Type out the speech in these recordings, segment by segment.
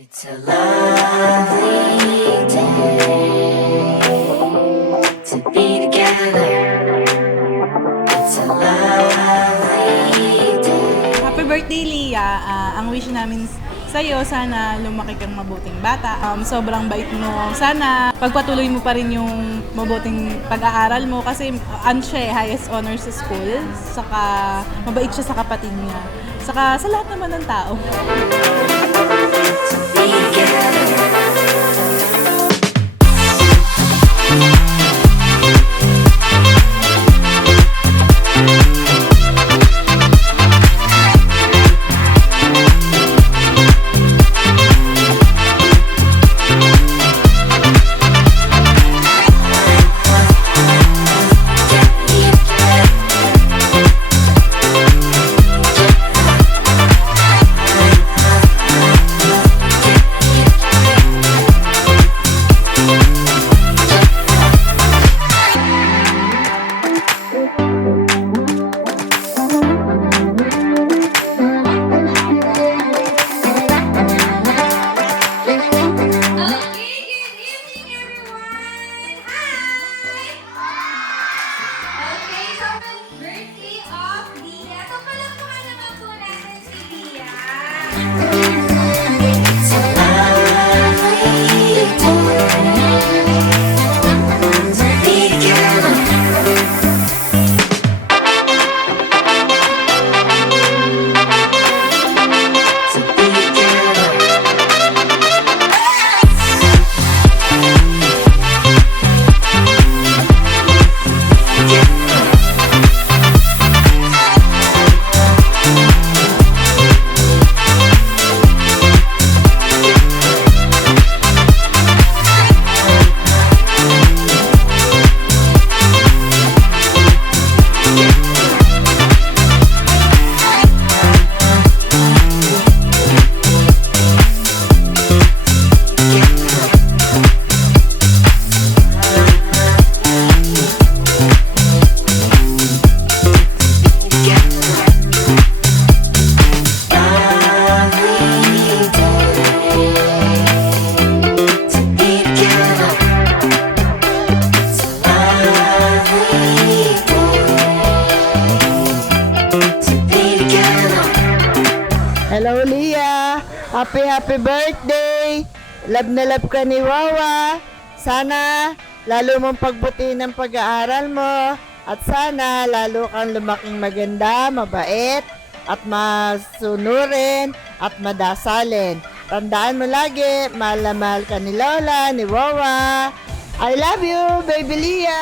It's a lovely day to be together. It's a lovely day. Happy birthday, Lia. Ang wish namin sa'yo, sana lumaki kang mabuting bata. Sobrang bait mo. Sana pagpatuloy mo pa rin yung mabuting pag-aaral mo kasi siya highest honor sa school. Saka mabait siya sa kapatid niya. Saka sa lahat naman ng tao. Be together. It's a lovely day to be together. To be together. Hello, Lia! Happy birthday! Love na love ka ni Wawa. Sana lalo mong pagbutihin ang pag-aaral mo at sana lalo kang lumaking maganda, mabait at masunurin at madasalin. Tandaan mo lagi, mahal na mahal ka ni Lola, ni Wawa. I love you, baby Lia!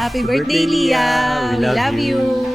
Happy birthday, Lia. We love you.